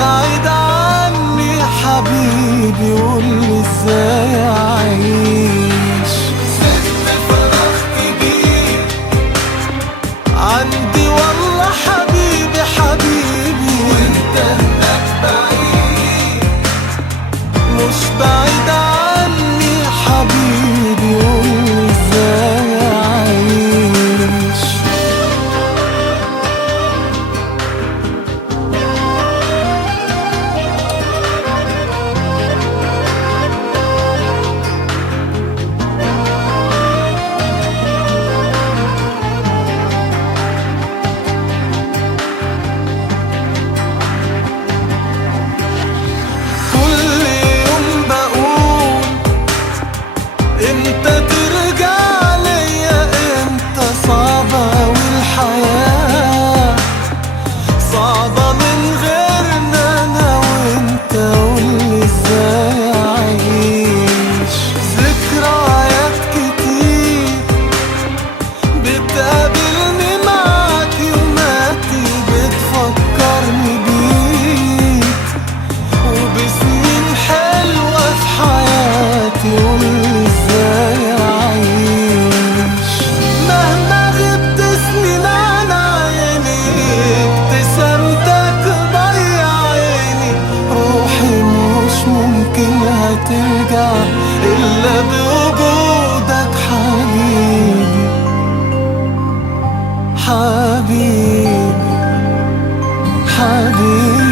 بعيد عني حبيبي قولي ازاي اعيش. سبت فراغ كبير عندي والله حبيبي حبيبي، وانت هناك بعيد مش بعيد عني حبيبي قولي ازاي اعيش. كل يوم بقول امتى ترجع ليا، امتى صعبة والحياة صعبة من غيرنا انا وانت، قولي ازاي اعيش. ذكريات كتير بتقابلني معاك يوماتي، بتفكرني بيك وبسنين حلوة في حياتي، قولي ازاي اعيش. مهما غبت سنين عن عيني ابتسامتك ضيع عيني، روحي مش ممكن هترجع الا بوجودك حبيبي حبيبي حبيبي.